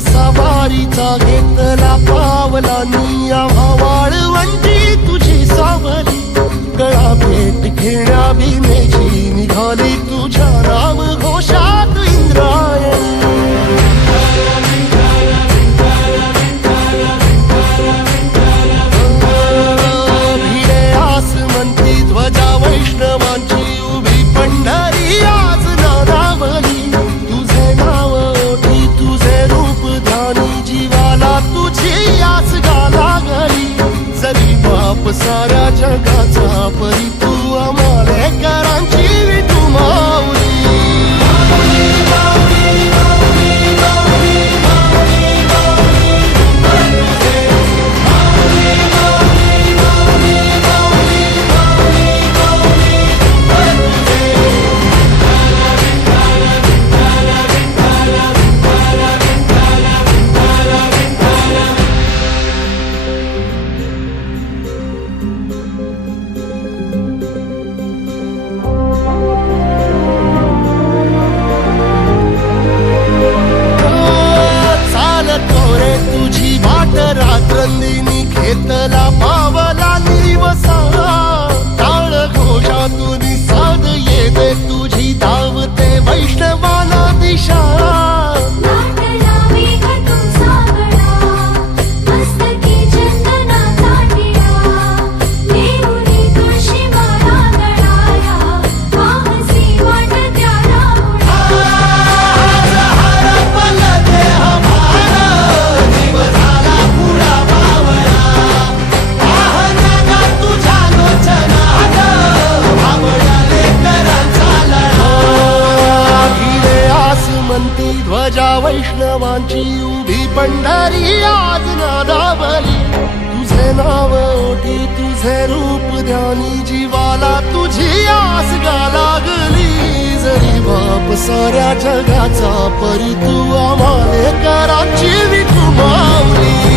सवारीचा घेतला पावलांनी आम्हा वाळवंटी तुझी सावली गळा भेट घेण्या भीमेची निघाली तुझ्या राम घोषात इंद्रायणी भिडे आसमंती ध्वजा वैष्णवांची उभी पंढरी आज नादावली तुझे नाव ओठी तुझे रूप ध्यानी जीवाला तुझी आस गाला गली जरी बाप साऱ्या जगाचा परी तू आमालेकरांची विठू माऊली रात्रंदिनी घेतला पावला निवसा टाळ घोषातून साध येते तुझी धावते वैष्णवाला दिशा ध्वजा वैष्णवांची उभी पंढरी आज नादावली तुझे नाव ओठी तुझे रूप ध्यानी जीवाला तुझी आस गा लागली जरी बाप साऱ्या जगाचा परी तू आमालेकरांची विठू माऊली